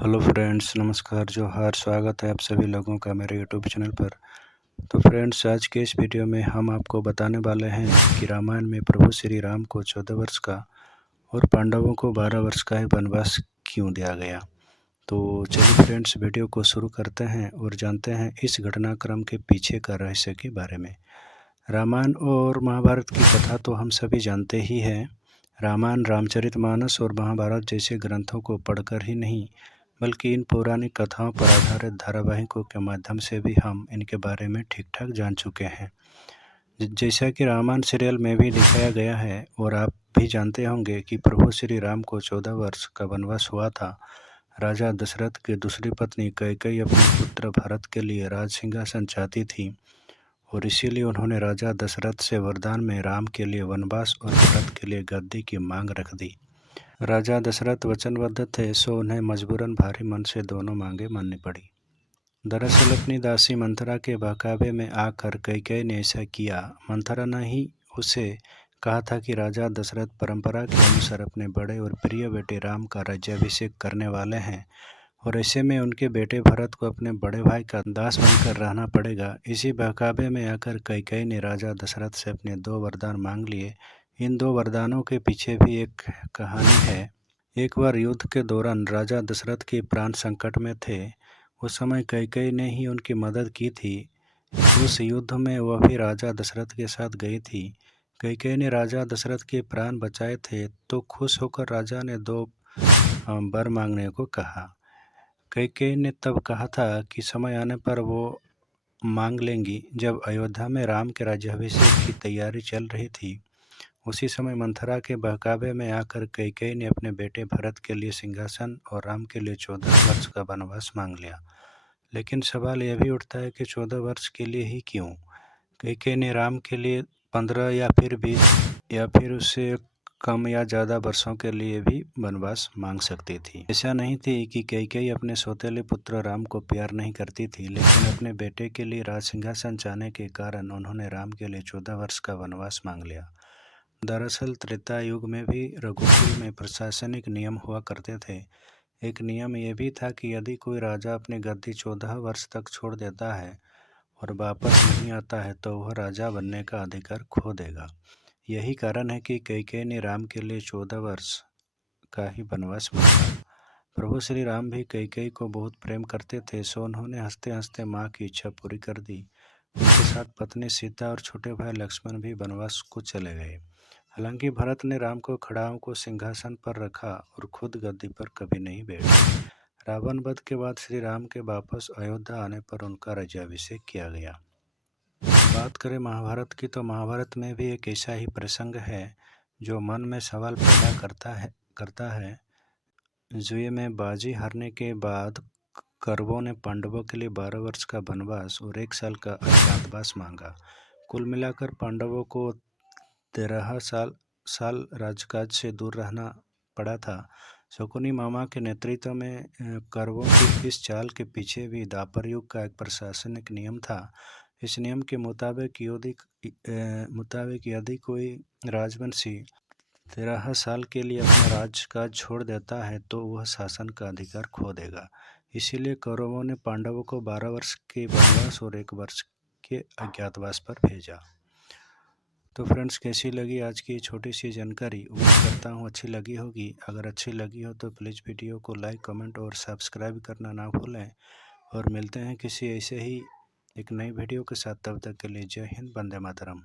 Hello friends, नमस्कार, जोहार। स्वागत है आप सभी लोगों का मेरे यूट्यूब चैनल पर। तो फ्रेंड्स, आज के इस वीडियो में हम आपको बताने वाले हैं कि रामायण में प्रभु श्री राम को 14 वर्ष का और पांडवों को 12 वर्ष का ही वनवास क्यों दिया गया। तो चलिए फ्रेंड्स, वीडियो को शुरू करते हैं और जानते हैं इस घटनाक्रम के पीछे का रहस्य के बारे में। रामायण और महाभारत की कथा तो हम सभी जानते ही हैं। रामायण, रामचरितमानस और महाभारत जैसे ग्रंथों को पढ़कर ही नहीं, बल्कि इन पौराणिक कथाओं पर आधारित धारावाहिकों के माध्यम से भी हम इनके बारे में ठीक ठाक जान चुके हैं। जैसा कि रामायण सीरियल में भी दिखाया गया है और आप भी जानते होंगे कि प्रभु श्री राम को 14 वर्ष का वनवास हुआ था। राजा दशरथ की दूसरी पत्नी कैकेयी अपने पुत्र भरत के लिए राज सिंहासन चाहती थी और इसीलिए उन्होंने राजा दशरथ से वरदान में राम के लिए वनवास और भरत के लिए गद्दी की मांग रख दी। राजा दशरथ वचनबद्ध थे, सो उन्हें मजबूरन भारी मन से दोनों मांगे माननी पड़ी। दरअसल अपनी दासी मंथरा के बहकावे में आकर कैकेयी ने ऐसा किया। मंथरा ने ही उसे कहा था कि राजा दशरथ परंपरा के अनुसार अपने बड़े और प्रिय बेटे राम का राज्याभिषेक करने वाले हैं और ऐसे में उनके बेटे भरत को अपने बड़े भाई का दास बनकर रहना पड़ेगा। इसी बहकावे में आकर कैकेयी ने राजा दशरथ से अपने 2 वरदान मांग लिए। इन 2 वरदानों के पीछे भी एक कहानी है। एक बार युद्ध के दौरान राजा दशरथ के प्राण संकट में थे। उस समय कैकेयी ने ही उनकी मदद की थी। उस युद्ध में वह भी राजा दशरथ के साथ गई थी। कैकेयी ने राजा दशरथ के प्राण बचाए थे तो खुश होकर राजा ने 2 वर मांगने को कहा। कैकेयी ने तब कहा था कि समय आने पर वो मांग लेंगी। जब अयोध्या में राम के राज्याभिषेक की तैयारी चल रही थी, उसी समय मंथरा के बहकावे में आकर कैकेयी ने अपने बेटे भरत के लिए सिंहासन और राम के लिए 14 वर्ष का वनवास मांग लिया। लेकिन सवाल यह भी उठता है कि 14 वर्ष के लिए ही क्यों? कैकेयी ने राम के लिए 15 या फिर 20 या फिर उससे कम या ज़्यादा वर्षों के लिए भी वनवास मांग सकती थी। ऐसा नहीं थी कि कैकेयी अपने सौतेले पुत्र राम को प्यार नहीं करती थी, लेकिन अपने बेटे के लिए राज सिंहासन चाहने के कारण उन्होंने राम के लिए 14 वर्ष का वनवास मांग लिया। दरअसल त्रेता युग में भी रघुकुल में प्रशासनिक नियम हुआ करते थे। एक नियम यह भी था कि यदि कोई राजा अपनी गद्दी 14 वर्ष तक छोड़ देता है और वापस नहीं आता है तो वह राजा बनने का अधिकार खो देगा। यही कारण है कि कैकेयी ने राम के लिए 14 वर्ष का ही वनवास मांगा। प्रभु श्री राम भी कैकेयी को बहुत प्रेम करते थे, सो उन्होंने हंसते हंसते माँ की इच्छा पूरी कर दी। उनके साथ पत्नी सीता और छोटे भाई लक्ष्मण भी वनवास को चले गए। हालांकि भरत ने राम को खड़ाओं को सिंहासन पर रखा और खुद गद्दी पर कभी नहीं बैठे। रावण वध के बाद श्री राम के वापस अयोध्या आने पर उनका राज्याभिषेक किया गया। बात करें महाभारत की, तो महाभारत में भी एक ऐसा ही प्रसंग है जो मन में सवाल पैदा करता है। जुए में बाजी हारने के बाद कौरवों ने पांडवों के लिए 12 वर्ष का वनवास और 1 साल का अज्ञातवास मांगा। कुल मिलाकर पांडवों को 13 साल राजकाज से दूर रहना पड़ा था। शकुनी मामा के नेतृत्व में कौरवों की इस चाल के पीछे भी द्वापर युग का एक प्रशासनिक नियम था। इस नियम के मुताबिक यदि कोई राजवंशी 13 साल के लिए अपना राजकाज छोड़ देता है तो वह शासन का अधिकार खो देगा। इसीलिए कौरवों ने पांडवों को 12 वर्ष के वनवास और 1 वर्ष के अज्ञातवास पर भेजा। तो फ्रेंड्स, कैसी लगी आज की छोटी सी जानकारी? उम्मीद करता हूँ अच्छी लगी होगी। अगर अच्छी लगी हो तो प्लीज़ वीडियो को लाइक, कमेंट और सब्सक्राइब करना ना भूलें। और मिलते हैं किसी ऐसे ही एक नई वीडियो के साथ। तब तक के लिए जय हिंद, वंदे मातरम।